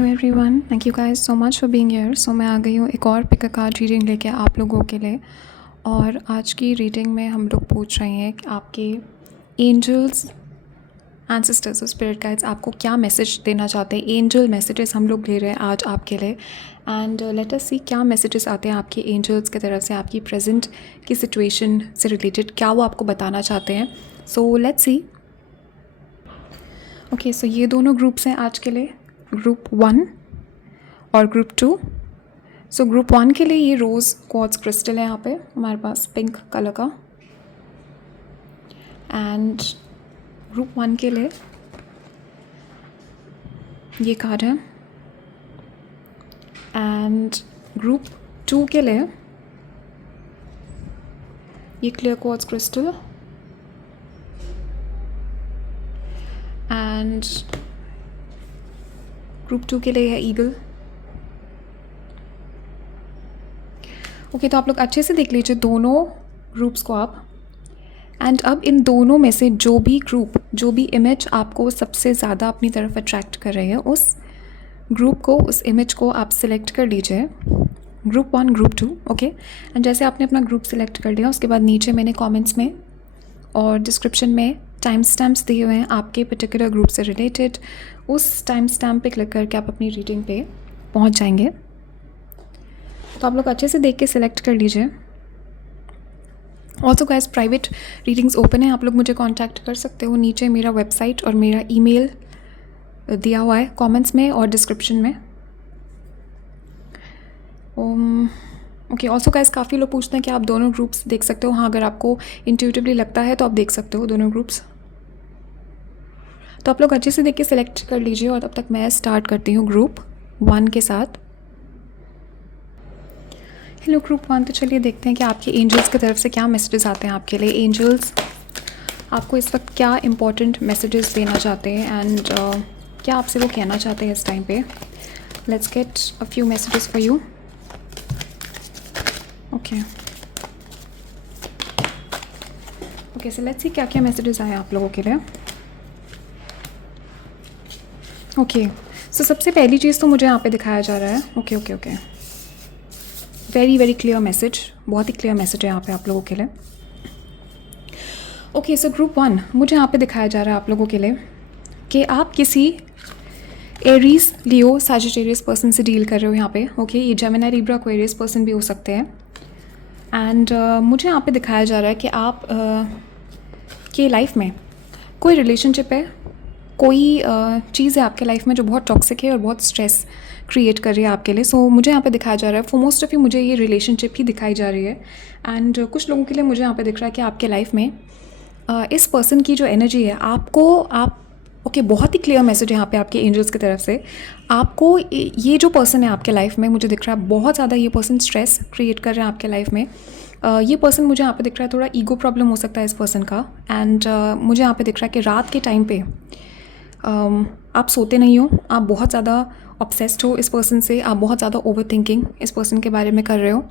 Hello everyone, thank you guys so much for being here. So मैं आ गई हूँ एक और पिक अ कार्ड रीडिंग लेके आप लोगों के लिए। और आज की रीडिंग में हम लोग पूछ रहे हैं कि आपके एंजल्स, एंसेस्टर्स और स्पिरिट गाइड्स आपको क्या मैसेज देना चाहते हैं। एंजल मैसेजेस हम लोग ले रहे हैं आज आपके लिए। एंड लेट अस सी क्या मैसेजेस आते हैं आपके एंजल्स की तरफ से आपकी प्रेजेंट की सिचुएशन से रिलेटेड, क्या वो आपको बताना चाहते हैं। सो लेट्स सी। ओके, सो ये दोनों ग्रुप्स हैं आज के लिए, ग्रुप 1 और ग्रुप 2। सो ग्रुप 1 के लिए ये रोज़ क्वार्ट्ज क्रिस्टल है यहाँ पे हमारे पास पिंक कलर का। एंड ग्रुप 1 के लिए ये कार्ड है। एंड ग्रुप 2 के लिए ये clear quartz crystal. And group 2 के लिए है ईगल। ओके, तो आप लोग अच्छे से देख लीजिए दोनों ग्रुप्स को आप। एंड अब इन दोनों में से जो भी ग्रुप, जो भी इमेज आपको सबसे ज़्यादा अपनी तरफ अट्रैक्ट कर रही है, उस ग्रुप को, उस इमेज को आप सिलेक्ट कर लीजिए। Group 1, group 2। ओके, एंड जैसे आपने अपना ग्रुप सिलेक्ट कर लिया, उसके बाद नीचे मैंने कमेंट्स में और डिस्क्रिप्शन में टाइम स्टैम्प्स दिए हुए हैं आपके पर्टिकुलर ग्रुप से रिलेटेड। उस टाइम स्टैम्प पे क्लिक करके आप अपनी रीडिंग पे पहुंच जाएंगे। तो आप लोग अच्छे से देख के सिलेक्ट कर लीजिए। Also guys, private readings open है, आप लोग मुझे कांटेक्ट कर सकते हो। नीचे मेरा वेबसाइट और मेरा ईमेल दिया हुआ है कमेंट्स में और डिस्क्रिप्शन में। ओके, ऑल्सो गाइस, काफ़ी लोग पूछते हैं कि आप दोनों ग्रुप्स देख सकते हो। हाँ, अगर आपको इंट्यूटिवली लगता है तो आप देख सकते हो दोनों ग्रुप्स। तो आप लोग अच्छे से देख के सिलेक्ट कर लीजिए। और तब तक मैं स्टार्ट करती हूँ ग्रुप 1 के साथ। हेलो ग्रुप 1, तो चलिए देखते हैं कि आपके एंजल्स की तरफ से क्या मैसेजेस आते हैं आपके लिए। एंजल्स आपको इस वक्त क्या इंपॉर्टेंट मैसेजेस देना चाहते हैं एंड क्या आपसे वो कहना चाहते हैं इस टाइम पे। Let's get a few messages for you. Okay, so let's सी क्या क्या मैसेजेस आए आप लोगों के लिए। ओके, सो सबसे पहली चीज़ तो मुझे यहाँ पे दिखाया जा रहा है। Okay, very very clear message, बहुत ही क्लियर मैसेज है यहाँ पे आप लोगों के लिए। ओके, सो ग्रुप 1, मुझे यहाँ पे दिखाया जा रहा है आप लोगों के लिए कि आप किसी एरीज, लियो, सैजिटेरियस पर्सन से डील कर रहे हो यहाँ पे। ओके, ये जेमिनी, लिब्रा, एक्वेरियस पर्सन भी हो सकते हैं। एंड मुझे यहाँ पे दिखाया जा रहा है कि आप के लाइफ में कोई रिलेशनशिप है, कोई चीज़ है आपके लाइफ में जो बहुत टॉक्सिक है और बहुत स्ट्रेस क्रिएट कर रही है आपके लिए। सो मुझे यहाँ पे दिखाया जा रहा है, फॉर मोस्ट ऑफ यू मुझे ये रिलेशनशिप ही दिखाई जा रही है। एंड कुछ लोगों के लिए मुझे यहाँ पे दिख रहा है कि आपके लाइफ में इस पर्सन की जो एनर्जी है आप ओके, बहुत ही क्लियर मैसेज है यहाँ पे आपके एंजल्स की तरफ से। आपको ये जो पर्सन है आपके लाइफ में, मुझे दिख रहा है बहुत ज़्यादा ये पर्सन स्ट्रेस क्रिएट कर रहे हैं आपके लाइफ में। ये पर्सन मुझे यहाँ पे दिख रहा है, थोड़ा ईगो प्रॉब्लम हो सकता है इस पर्सन का। एंड मुझे यहाँ पे दिख रहा है कि रात के टाइम पे आप सोते नहीं हो, आप बहुत ज़्यादा ऑब्सेस्ड हो इस पर्सन से, आप बहुत ज़्यादा ओवर थिंकिंग इस पर्सन के बारे में कर रहे हो।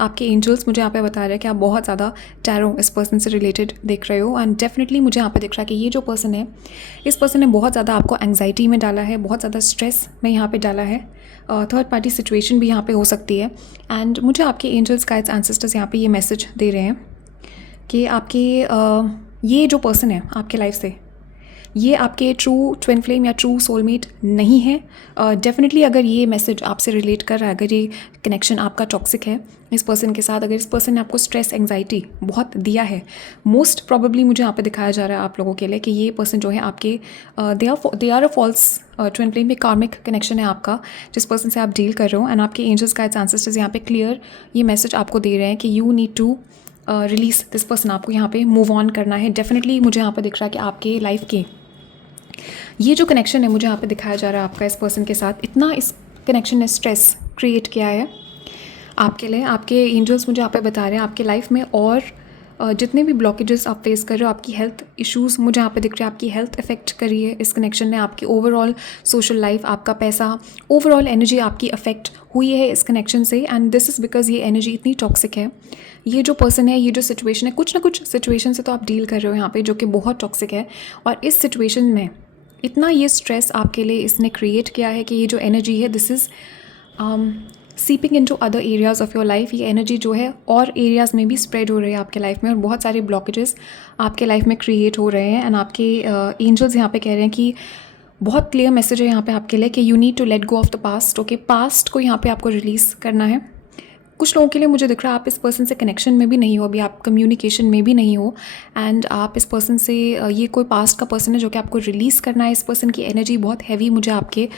आपके एंजल्स मुझे यहाँ पे बता रहे हैं कि आप बहुत ज़्यादा टैरो इस पर्सन से रिलेटेड देख रहे हो। एंड डेफिनेटली मुझे यहाँ पे दिख रहा है कि ये जो पर्सन है, इस पर्सन ने बहुत ज़्यादा आपको एंग्जाइटी में डाला है, बहुत ज़्यादा स्ट्रेस में यहाँ पे डाला है। थर्ड पार्टी सिचुएशन भी यहाँ पे हो सकती है। एंड मुझे आपके एंजल्स, गाइड्स, एंसेस्टर्स यहाँ पे ये मैसेज दे रहे हैं कि आपके ये जो पर्सन है आपके लाइफ से, ये आपके ट्रू ट्विन फ्लेम या ट्रू सोलमेट नहीं है। डेफिनेटली अगर ये मैसेज आपसे रिलेट कर रहा है, अगर ये कनेक्शन आपका टॉक्सिक है इस पर्सन के साथ, अगर इस पर्सन ने आपको स्ट्रेस, एंग्जाइटी बहुत दिया है, मोस्ट प्रॉबेबली मुझे यहाँ पे दिखाया जा रहा है आप लोगों के लिए कि ये पर्सन जो है आपके they are a false twin flame में कार्मिक कनेक्शन है आपका, जिस पर्सन से आप डील कर रहे हो। एंड आपके एंजल्स, गाइड्स, एंसेस्टर्स यहाँ पे क्लियर ये मैसेज आपको दे रहे हैं कि you need to release this person, आपको यहाँ पे मूव ऑन करना है। डेफिनेटली मुझे यहाँ पे दिख रहा है कि आपके लाइफ के ये जो कनेक्शन है, मुझे यहाँ पे दिखाया जा रहा है आपका इस पर्सन के साथ, इतना इस कनेक्शन ने स्ट्रेस क्रिएट किया है आपके लिए। आपके एंजल्स मुझे यहाँ पे बता रहे हैं आपके लाइफ में और जितने भी ब्लॉकेजेस आप फेस कर रहे हो, आपकी हेल्थ इश्यूज़ मुझे यहाँ पे दिख रहे हैं, आपकी हेल्थ इफेक्ट करी है इस कनेक्शन ने, आपकी ओवरऑल सोशल लाइफ, आपका पैसा, ओवरऑल एनर्जी आपकी अफेक्ट हुई है इस कनेक्शन से। एंड दिस इज़ बिकॉज ये एनर्जी इतनी टॉक्सिक है। ये जो पर्सन है, ये जो सिचुएशन है, कुछ ना कुछ सिचुएशन से तो आप डील कर रहे हो यहाँ पे जो कि बहुत टॉक्सिक है। और इस सिचुएशन में इतना ये स्ट्रेस आपके लिए इसने क्रिएट किया है कि ये जो एनर्जी है this is seeping into other areas of your life. ये एनर्जी जो है और एरियाज़ में भी स्प्रेड हो रही है आपके लाइफ में, और बहुत सारे ब्लॉकेजेस आपके लाइफ में क्रिएट हो रहे हैं। एंड आपके एंजल्स यहाँ पे कह रहे हैं कि बहुत क्लियर मैसेज है यहाँ पे आपके लिए कि you need to let go of the past. Okay, past को यहाँ पे आपको रिलीज़ करना है। कुछ लोगों के लिए मुझे दिख रहा है आप इस पर्सन से कनेक्शन में भी नहीं हो, अभी आप कम्युनिकेशन में भी नहीं हो, एंड आप इस पर्सन से ये कोई पास्ट का पर्सन है जो कि आपको रिलीज़ करना है। इस पर्सन की एनर्जी बहुत हैवी मुझे आपके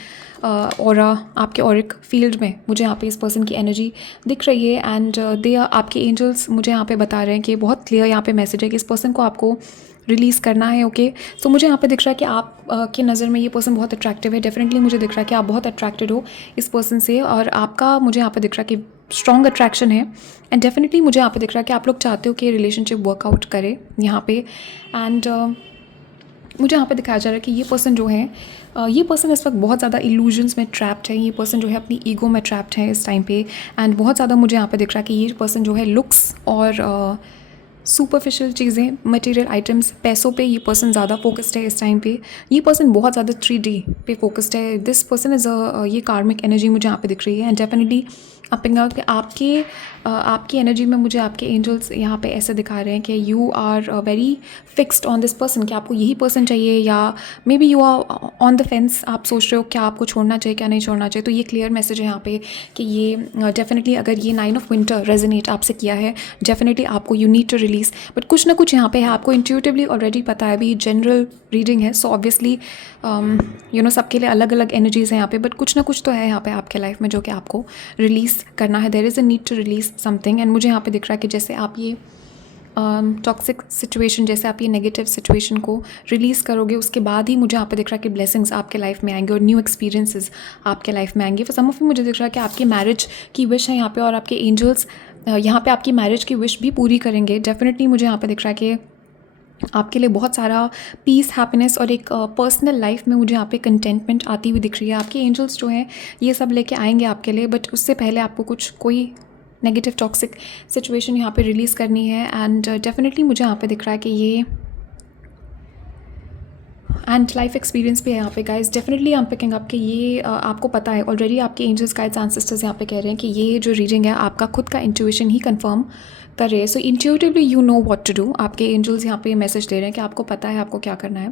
ऑरा, आपके ऑरिक फील्ड में मुझे यहाँ पे इस पर्सन की एनर्जी दिख रही है। एंड दे आपके एंजल्स मुझे यहाँ पे बता रहे हैं कि बहुत क्लियर यहाँ पे मैसेज है कि इस पर्सन को आपको रिलीज़ करना है। ओके, सो मुझे यहाँ पे दिख रहा है कि आप की नज़र में ये पर्सन बहुत अट्रैक्टिव है। डेफिनेटली मुझे दिख रहा है कि आप बहुत अट्रैक्टेड हो इस पर्सन से, और आपका मुझे यहाँ पे दिख रहा है कि स्ट्रॉन्ग अट्रैक्शन है। एंड डेफिनेटली मुझे यहाँ पे दिख रहा है कि आप लोग चाहते हो कि रिलेशनशिप वर्कआउट करे यहाँ पे। एंड मुझे यहाँ पे दिखाया जा रहा है कि ये पर्सन जो है ये पर्सन इस वक्त बहुत ज़्यादा इल्यूजन्स में ट्रैप्ड है। ये पर्सन जो है अपनी ईगो में ट्रैप्ड है इस टाइम पे। एंड बहुत ज़्यादा मुझे यहाँ पे दिख रहा है कि ये पर्सन जो है लुक्स और सुपरफिशियल चीज़ें, मटेरियल आइटम्स, पैसों पे ये पर्सन ज़्यादा फोकस्ड है इस टाइम पे। ये पर्सन बहुत ज़्यादा 3D पे फोकस्ड है। दिस पर्सन इज़ ये कार्मिक एनर्जी मुझे यहाँ पे दिख रही है। एंड डेफिनेटली आप पिंगा कि आपकी एनर्जी में मुझे आपके एंजल्स यहाँ पे ऐसे दिखा रहे हैं कि you are very fixed on this person, कि आपको यही पर्सन चाहिए, या maybe you are on the fence, आप सोच रहे हो क्या आपको छोड़ना चाहिए क्या नहीं छोड़ना चाहिए। तो ये क्लियर मैसेज है यहाँ पे कि ये डेफिनेटली अगर ये 9 ऑफ विंटर रेजोनेट आपसे किया है, डेफिनेटली आपको you need to release. But कुछ ना कुछ यहाँ पे है, आपको इंट्यूटिवली ऑलरेडी पता है। अभी जनरल रीडिंग है, सो ऑब्वियसली सबके लिए अलग अलग एनर्जीज़ हैं यहाँ पे, बट कुछ ना कुछ तो है यहाँ पे आपके लाइफ में जो कि आपको रिलीज़ करना है। There is a need to release something. And मुझे यहाँ पे दिख रहा है कि जैसे आप ये टॉक्सिक सिचुएशन, जैसे आप ये नेगेटिव सिचुएशन को रिलीज़ करोगे, उसके बाद ही मुझे यहाँ पे दिख रहा है कि ब्लेसिंग्स आपके लाइफ में आएंगे और न्यू एक्सपीरियंसेस आपके लाइफ में आएंगे। फॉर सम ऑफ यू मुझे दिख रहा है कि आपकी मैरिज की विश है यहाँ पे, और आपके एंजल्स यहाँ पे आपकी मैरिज की विश भी पूरी करेंगे। डेफिनेटली मुझे यहाँ पे दिख रहा है कि आपके लिए बहुत सारा पीस, हैप्पीनेस और एक पर्सनल लाइफ में मुझे यहाँ पे कंटेंटमेंट आती हुई दिख रही है। आपके एंजल्स जो हैं ये सब लेके आएंगे आपके लिए, बट उससे पहले आपको कोई नेगेटिव टॉक्सिक सिचुएशन यहाँ पे रिलीज़ करनी है। एंड डेफिनेटली मुझे यहाँ पे दिख रहा है कि ये एंड लाइफ एक्सपीरियंस भी है यहाँ पे guys. Definitely I am picking up कि ये आपको पता है ऑलरेडी। आपके एंजल्स गाइड्स एंसेस्टर्स यहाँ पे कह रहे हैं कि ये जो रीडिंग है आपका खुद का इंट्यूशन ही कंफर्म कर रहे हैं। So intuitively you know what to do. आपके एंजल्स यहाँ पे मैसेज दे रहे हैं कि आपको पता है आपको क्या करना है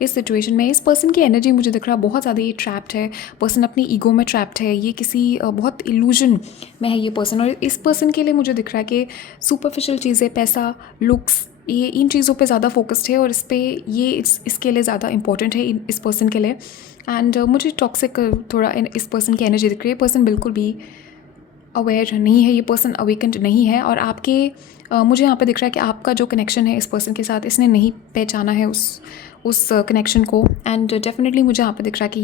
इस सिचुएशन में। इस पर्सन की एनर्जी मुझे दिख रहा है बहुत ज़्यादा ये ट्रैप्ड है। पर्सन अपनी ईगो में ट्रैप्ड है, ये किसी बहुत इल्यूजन में है ये पर्सन। और इस पर्सन के लिए मुझे दिख रहा है कि सुपरफिशियल चीज़ें, पैसा, लुक्स, ये इन चीज़ों पे ज़्यादा फोकस्ड है, और इस पे ये इसके लिए ज़्यादा इंपॉर्टेंट है इस पर्सन के लिए। एंड मुझे टॉक्सिक थोड़ा इस पर्सन की एनर्जी दिख रही है। पर्सन बिल्कुल भी अवेयर नहीं है, ये पर्सन अवेकेंड नहीं है, और आपके मुझे यहाँ पे दिख रहा है कि आपका जो कनेक्शन है इस पर्सन के साथ, इसने नहीं पहचाना है उस कनेक्शन को। एंड डेफिनेटली मुझे यहाँ पे दिख रहा है कि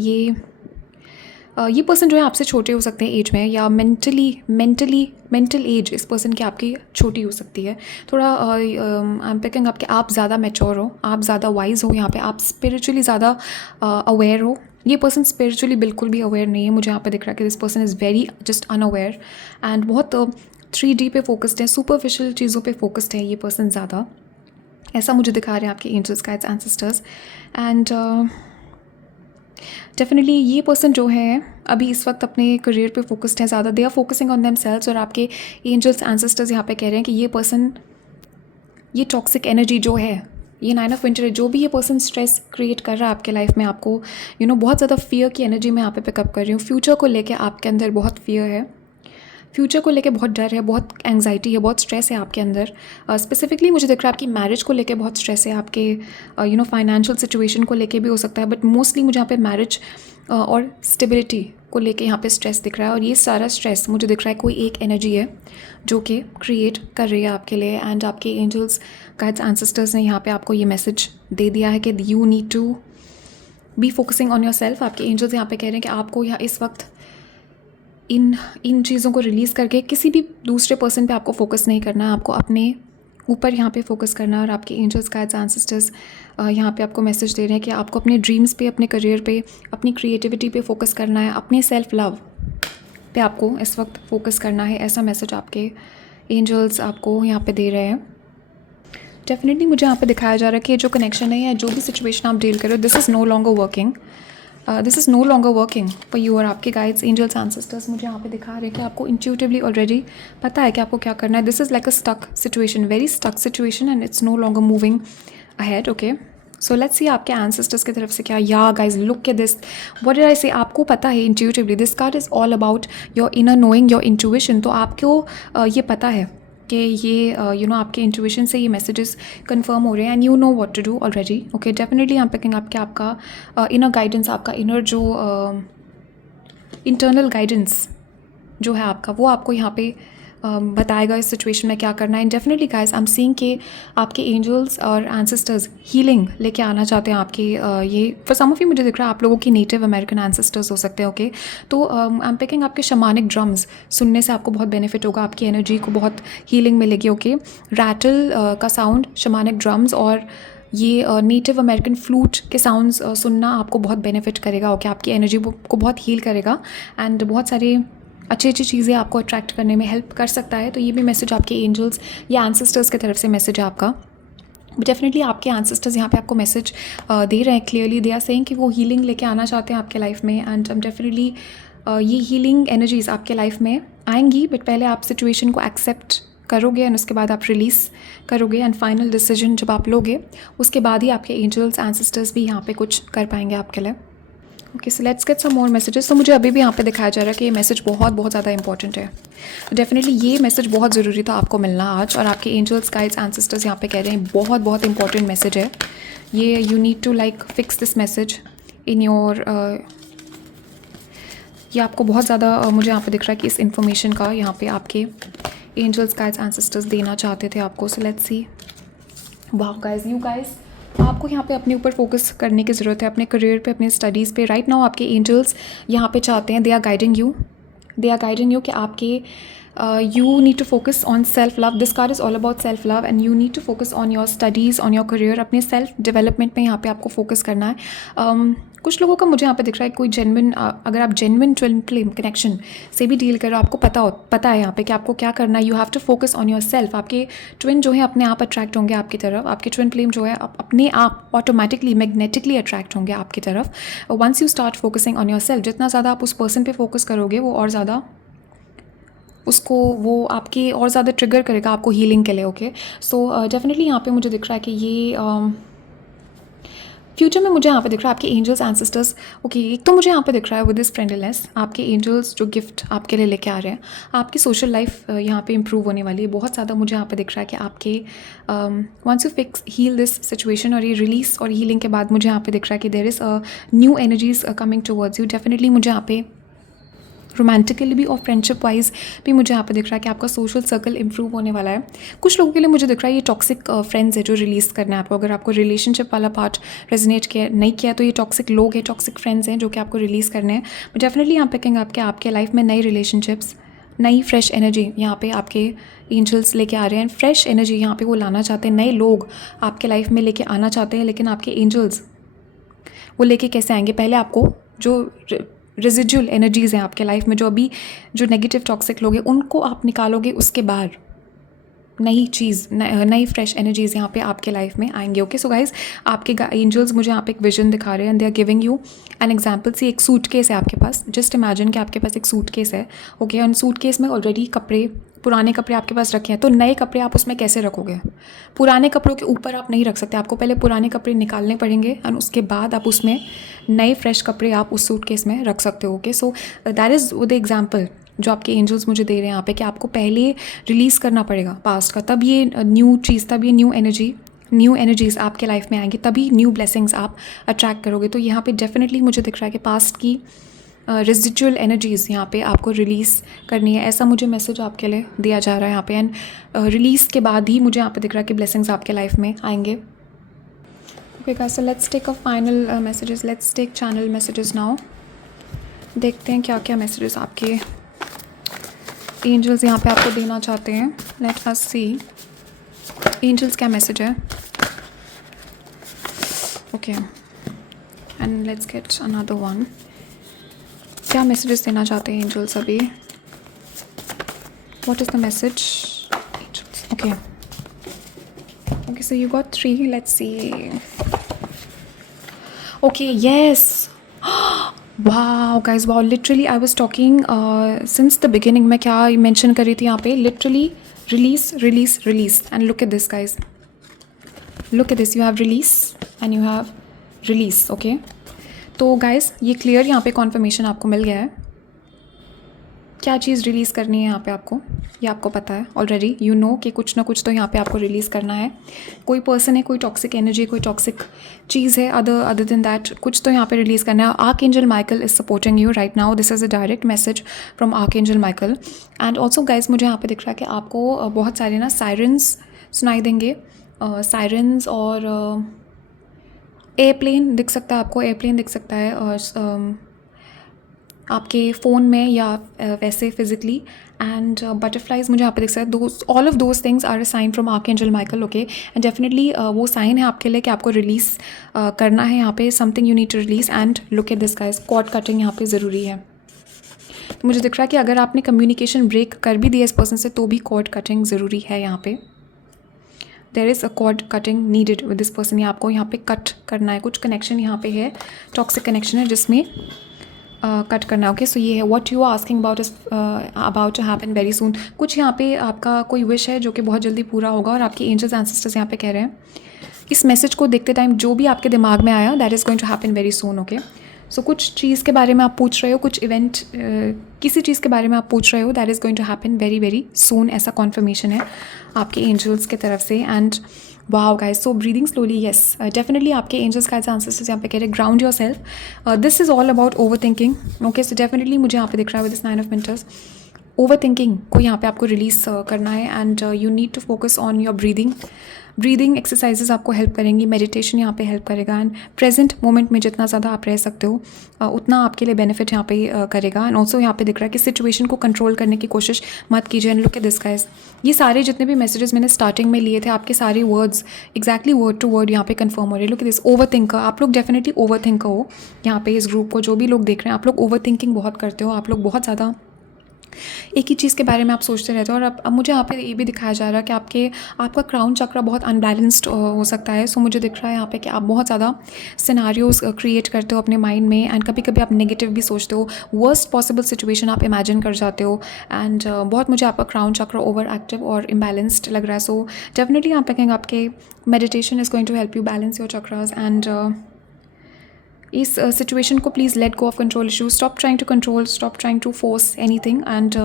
ये पर्सन जो है आपसे छोटे हो सकते हैं एज में, या मेंटल एज इस पर्सन की आपकी छोटी हो सकती है। थोड़ा आई एम पिकिंग अप कि आप ज़्यादा मैच्योर हो, आप ज़्यादा वाइज हो यहाँ पे, आप स्पिरिचुअली ज़्यादा अवेयर हो। ये पर्सन स्पिरिचुअली बिल्कुल भी अवेयर नहीं है। मुझे यहाँ पे दिख रहा है कि this person is very just unaware and बहुत 3D पे फोकस्ड है, सुपरफिशियल चीज़ों पे फोकस्ड है ये पर्सन ज़्यादा। ऐसा मुझे दिखा रहे हैं आपके angels, guides, ancestors. And definitely ये पर्सन जो है अभी इस वक्त अपने करियर पे फोकस्ड है ज़्यादा, they are focusing on themselves. और आपके एंजल्स, एंसेस्टर्स यहाँ पे कह रहे हैं कि ये पर्सन, ये टॉक्सिक एनर्जी जो है, ये 9 ऑफ विंटर है, जो भी ये पर्सन स्ट्रेस क्रिएट कर रहा है आपके लाइफ में, आपको बहुत ज़्यादा फियर की एनर्जी मैं यहाँ पे पिकअप कर रही हूँ। फ्यूचर को लेके आपके अंदर बहुत फियर है, फ्यूचर को लेके बहुत डर है, बहुत एंग्जाइटी है, बहुत स्ट्रेस है आपके अंदर। स्पेसिफिकली मुझे दिख रहा है आपकी मैरिज को लेके बहुत स्ट्रेस है, आपके फाइनेंशियल सिचुएशन को लेके भी हो सकता है, बट मोस्टली मुझे यहाँ पे मैरिज और स्टेबिलिटी को लेके यहाँ पे स्ट्रेस दिख रहा है। और ये सारा स्ट्रेस मुझे दिख रहा है कोई एक एनर्जी है जो कि क्रिएट कर रही है आपके लिए। एंड आपके एंजल्स, गाइड्स, एंसेस्टर्स ने यहाँ पे आपको ये मैसेज दे दिया है कि you need to be focusing on yourself. आपके एंजल्स यहाँ पे कह रहे हैं कि आपको यहाँ इस वक्त इन चीज़ों को रिलीज़ करके किसी भी दूसरे पर्सन पे आपको फोकस नहीं करना है, आपको अपने ऊपर यहाँ पे फोकस करना है। और आपके एंजल्स, गाइड्स, एंसेस्टर्स यहाँ पे आपको मैसेज दे रहे हैं कि आपको अपने ड्रीम्स पे, अपने करियर पे, अपनी क्रिएटिविटी पे फोकस करना है, अपने सेल्फ लव पे आपको इस वक्त फोकस करना है। ऐसा मैसेज आपके एंजल्स आपको यहाँ पे दे रहे हैं। डेफिनेटली मुझे यहाँ पे दिखाया जा रहा है कि जो कनेक्शन है या जो भी सिचुएशन आप डील कर रहे हो, this is no longer working, this is no longer working for you. और आपके गाइड्स, एंजल्स, एंसेस्टर्स मुझे यहाँ पे दिखा रहे हैं कि आपको इंट्यूटिवली ऑलरेडी पता है कि आपको क्या करना है। This is like a stuck situation, very stuck situation, and it's no longer moving ahead. Okay, so let's see आपके एंसेस्टर्स की तरफ से क्या। Yeah guys, look at this, what did I say, आपको पता है intuitively, this card is all about your inner knowing, your intuition. तो आपको ये पता है कि ये आपके इंट्यूशन से ये मैसेजेस कंफर्म हो रहे हैं, and you know what to do already. Okay, definitely I am picking up कि आपका इनर गाइडेंस, आपका इनर जो इंटरनल गाइडेंस जो है आपका, वो आपको यहाँ पे बताएगा इस सिचुएशन में क्या करना है। And definitely guys, I am seeing कि आपके एंजल्स और एंसेस्टर्स हीलिंग लेके आना चाहते हैं आपकी। ये फॉर सम ऑफ यू मुझे दिख रहा है आप लोगों की नेटिव अमेरिकन एंसेस्टर्स हो सकते हैं। ओके, तो आई एम पिकिंग आपके शमानिक ड्रम्स सुनने से आपको बहुत बेनिफिट होगा, आपकी एनर्जी को बहुत हीलिंग मिलेगी। ओके, रैटल का साउंड, शमानिक ड्रम्स और ये नेटिव अमेरिकन फ्लूट के साउंड्स सुनना आपको बहुत बेनिफिट करेगा। ओके, आपकी एनर्जी को बहुत हील करेगा, एंड बहुत सारे अच्छी अच्छी चीज़ें आपको अट्रैक्ट करने में हेल्प कर सकता है। तो ये भी मैसेज आपके एंजल्स या एंसेस्टर्स की तरफ से मैसेज है आपका। डेफिनेटली आपके एंसेस्टर्स यहाँ पे आपको मैसेज दे रहे हैं क्लियरली, दे आर सेइंग कि वो हीलिंग लेके आना चाहते हैं आपके लाइफ में, एंड डेफिनेटली ये हीलिंग एनर्जीज आपके लाइफ में आएंगी, बट पहले आप सिचुएशन को एक्सेप्ट करोगे एंड उसके बाद आप रिलीज़ करोगे, एंड फाइनल डिसीजन जब आप लोगे उसके बाद ही आपके एंजल्स, एंसेस्टर्स भी यहाँ पे कुछ कर पाएंगे आपके लिए। Okay, so let's get some more messages. तो मुझे अभी भी यहाँ पे दिखाया जा रहा है कि ये मैसेज बहुत बहुत ज़्यादा इंपॉर्टेंट है। डेफिनेटली ये मैसेज बहुत ज़रूरी था आपको मिलना आज, और आपके एंजल्स, गाइड्स, एंसेस्टर्स यहाँ पे कह रहे हैं बहुत बहुत इंपॉर्टेंट मैसेज है ये। You need to like fix this message in your, ये आपको बहुत ज़्यादा मुझे यहाँ पे दिख रहा है कि इस इन्फॉर्मेशन का यहाँ पे आपके एंजल्स, गाइड्स, एंसेस्टर्स देना चाहते थे आपको। सो लेट्स सी। वाह गाइज, यू गाइज, आपको यहाँ पे अपने ऊपर फोकस करने की ज़रूरत है, अपने करियर पे, अपने स्टडीज़ पे। राइट नाउ आपके एंजल्स यहाँ पे चाहते हैं, they are guiding you, they are guiding you कि आपके you need to focus on self love. This card is all about self love, and you need to focus on your studies, on your career. अपने self development में यहाँ पे आपको focus करना है। कुछ लोगों का मुझे यहाँ पे दिख रहा है कोई जेन्युइन, अगर आप जेन्युइन ट्विन फ्लेम कनेक्शन से भी डील करो, आपको पता है यहाँ पे कि आपको क्या करना है। You have to focus on yourself. आपके ट्विन जो है अपने आप अट्रैक्ट होंगे आपकी तरफ, आपके ट्विन फ्लेम जो है अपने आप ऑटोमेटिकली मैग्नेटिकली अट्रैक्ट होंगे आपकी तरफ। Once you start focusing on yourself, जितना ज़्यादा आप उस पर्सन पे फोकस करोगे वो और ज़्यादा उसको, वो आपके और ज़्यादा ट्रिगर करेगा आपको हीलिंग के लिए। ओके, सो डेफिनेटली यहाँ पे मुझे दिख रहा है कि ये फ्यूचर में मुझे यहाँ पे दिख रहा है आपके एंजल्स, एंसेस्टर्स। ओके, एक तो मुझे यहाँ पे दिख रहा है विद दिस फ्रेंडलीनेस आपके एंजल्स जो गिफ्ट आपके लिए लेके आ रहे हैं, आपकी सोशल लाइफ यहाँ पे इंप्रूव होने वाली है बहुत ज़्यादा। मुझे यहाँ पे दिख रहा है कि आपके once you fix heal this situation, और ये रिलीज और हीलिंग के बाद मुझे यहाँ पे दिख रहा है कि there is new energies coming towards you. Definitely मुझे यहाँ पे रोमांटिकली भी और फ्रेंडशिप वाइज भी मुझे यहाँ पे दिख रहा है कि आपका सोशल सर्कल इंप्रूव होने वाला है। कुछ लोगों के लिए मुझे दिख रहा है ये टॉक्सिक फ्रेंड्स है जो रिलीज़ करना है आपको। अगर आपको रिलेशनशिप वाला पार्ट रेजोनेट किया नहीं किया तो ये टॉक्सिक लोग हैं, टॉक्सिक फ्रेंड्स हैं जो कि आपको रिलीज़ करने हैं। डेफिनेटली यहाँ पे कहेंगे आपके लाइफ में नई रिलेशनशिप्स, नई फ्रेश एनर्जी यहाँ पे आपके एंजल्स लेके आ रहे हैं। फ्रेश एनर्जी यहाँ पे वो लाना चाहते हैं, नए लोग आपके लाइफ में लेके आना चाहते हैं। लेकिन आपके एंजल्स वो लेके कैसे आएंगे, पहले आपको जो रेजिडुअल एनर्जीज़ हैं आपके लाइफ में, जो नेगेटिव टॉक्सिक लोग हैं उनको आप निकालोगे, उसके बाद नई चीज़, नई फ्रेश एनर्जीज़ यहाँ पे आपके लाइफ में आएंगे। ओके, सो गाइज, आपके एंजल्स मुझे यहाँ पे एक विजन दिखा रहे हैं, and they are giving you an example. See एक सूट केस है आपके पास, जस्ट इमेजिन कि आपके पास एक सूट केस है। ओके, एंड सूट केस में ऑलरेडी कपड़े, पुराने कपड़े आपके पास रखे हैं, तो नए कपड़े आप उसमें कैसे रखोगे? पुराने कपड़ों के ऊपर आप नहीं रख सकते, आपको पहले पुराने कपड़े निकालने पड़ेंगे और उसके बाद आप उसमें नए फ्रेश कपड़े आप उस सूटकेस में रख सकते हो। Okay, so that is the example जो आपके एंजल्स मुझे दे रहे हैं यहाँ पे, कि आपको पहले रिलीज़ करना पड़ेगा पास्ट का, तब ये न्यू चीज़, तब ये न्यू एनर्जीज़ आपके लाइफ में आएंगी, तभी न्यू ब्लेसिंग्स आप अट्रैक्ट करोगे। तो यहाँ पे डेफिनेटली मुझे दिख रहा है कि पास्ट की रेजिडुअल एनर्जीज़ यहाँ पे आपको रिलीज़ करनी है, ऐसा मुझे मैसेज आपके लिए दिया जा रहा है यहाँ पे। एंड रिलीज़ के बाद ही मुझे यहाँ पे दिख रहा है कि ब्लेसिंग्स आपके लाइफ में आएंगे। Okay guys, so let's take a final messages, let's take channel messages now. देखते हैं क्या क्या मैसेजेस आपके एंजल्स यहाँ पे आपको देना चाहते हैं। लेट अस सी एंजल्स क्या मैसेज है। Okay, and let's get another one. क्या मैसेजेस देना चाहते हैं एंजल्स अभी? What is the message angels? Okay, Okay, so you got 3. Let's see. Okay, yes. Wow, guys, wow. Literally, I was talking since the beginning. मैं क्या mention कर रही थी यहाँ पे? Literally, release, release, release. And look at this, guys. Look at this. You have release and you have release. Okay. तो guys, ये clear यहाँ पे confirmation आपको मिल गया है. क्या चीज़ रिलीज़ करनी है यहाँ पे आपको, ये आपको पता है ऑलरेडी. यू नो कि कुछ ना कुछ तो यहाँ पे आपको रिलीज़ करना है. कोई पर्सन है, कोई टॉक्सिक एनर्जी, कोई टॉक्सिक चीज़ है. अदर देन दैट कुछ तो यहाँ पे रिलीज़ करना है. Archangel Michael is supporting you right now. This is a direct message from archangel Michael. And also guys, मुझे यहाँ पे दिख रहा है कि आपको बहुत सारे ना सायरन्स सुनाई देंगे. सायरन्स और एयरप्लेन दिख सकता है आपको. एयरप्लेन दिख सकता है और आपके फ़ोन में या वैसे फिजिकली. एंड बटरफ्लाइज मुझे यहाँ पे दिख सकता है. All of those things are a sign from archangel Michael. Okay, and definitely वो साइन है आपके लिए कि आपको रिलीज़ करना है यहाँ पे. Something you need to release. And look at this guys, cord cutting यहाँ पे ज़रूरी है. तो मुझे दिख रहा है कि अगर आपने कम्युनिकेशन ब्रेक कर भी दिया इस पर्सन से तो भी कॉर्ड कटिंग ज़रूरी है यहाँ पे. There is a cord cutting needed with this person. या आपको यहाँ पे कट करना है. कुछ कनेक्शन यहाँ पे है, टॉक्सिक कनेक्शन है जिसमें कट करना. ओके, सो ये है what you are asking about is about to happen very soon. कुछ यहाँ पे आपका कोई विश है जो कि बहुत जल्दी पूरा होगा और आपके एंजल्स एंसेस्टर्स यहाँ पे कह रहे हैं इस मैसेज को देखते टाइम जो भी आपके दिमाग में आया that is going to happen very soon. Okay, so कुछ चीज़ के बारे में आप पूछ रहे हो, कुछ इवेंट किसी चीज़ के बारे में आप पूछ रहे हो that is going to happen very very soon. ऐसा कॉन्फर्मेशन है आपके एंजल्स की तरफ से. And wow guys, so breathing slowly. Yes, definitely आपके एंजल्स गाइड्स आंसर्स यहाँ पे कह रहे हैं ground yourself. This is all about overthinking. Okay, so definitely मुझे यहाँ पे दिख रहा है with this 9 of pentacles. Overthinking को यहाँ पे आपको रिलीज़ करना है. And you need to focus on your breathing. Breathing exercises आपको हेल्प करेंगी. मेडिटेशन यहाँ पे हेल्प करेगा. एंड प्रेजेंट मोमेंट में जितना ज़्यादा आप रह सकते हो उतना आपके लिए बेनिफिट यहाँ पे करेगा. एंड ऑल्सो यहाँ पे दिख रहा है कि सिचुएशन को कंट्रोल करने की कोशिश मत कीजिए. And look at this guys, ये सारे जितने भी मैसेजेस मैंने स्टार्टिंग में लिए थे आपके सारे words exactly word to word यहाँ पे कंफर्म हो रहे हैं. Look at this, overthinker. आप लोग डेफिनेटली ओवर थिंकर हो. यहाँ पे इस ग्रुप को जो भी लोग देख रहे हैं आप लोग ओवर थिंकिंग बहुत करते हो. आप लोग बहुत ज़्यादा एक ही चीज़ के बारे में आप सोचते रहते हो. और अब मुझे यहाँ पे ये भी दिखाया जा रहा है कि आपका क्राउन चक्र बहुत अनबैलेंस्ड हो सकता है. सो मुझे दिख रहा है यहाँ पे कि आप बहुत ज़्यादा सिनारियोज क्रिएट करते हो अपने माइंड में. एंड कभी कभी आप नेगेटिव भी सोचते हो. वर्स्ट पॉसिबल सिचुएशन आप इमेजिन कर जाते हो. एंड बहुत मुझे आपका क्राउन चक्र ओवर एक्टिव और इम्बैलेंस्ड लग रहा है. सो डेफिनेटली यहाँ पे कहेंगे आपके meditation is going to help you balance your chakras. And इस सिचुएशन को please let go of control issues. Stop trying to control, stop trying to force anything and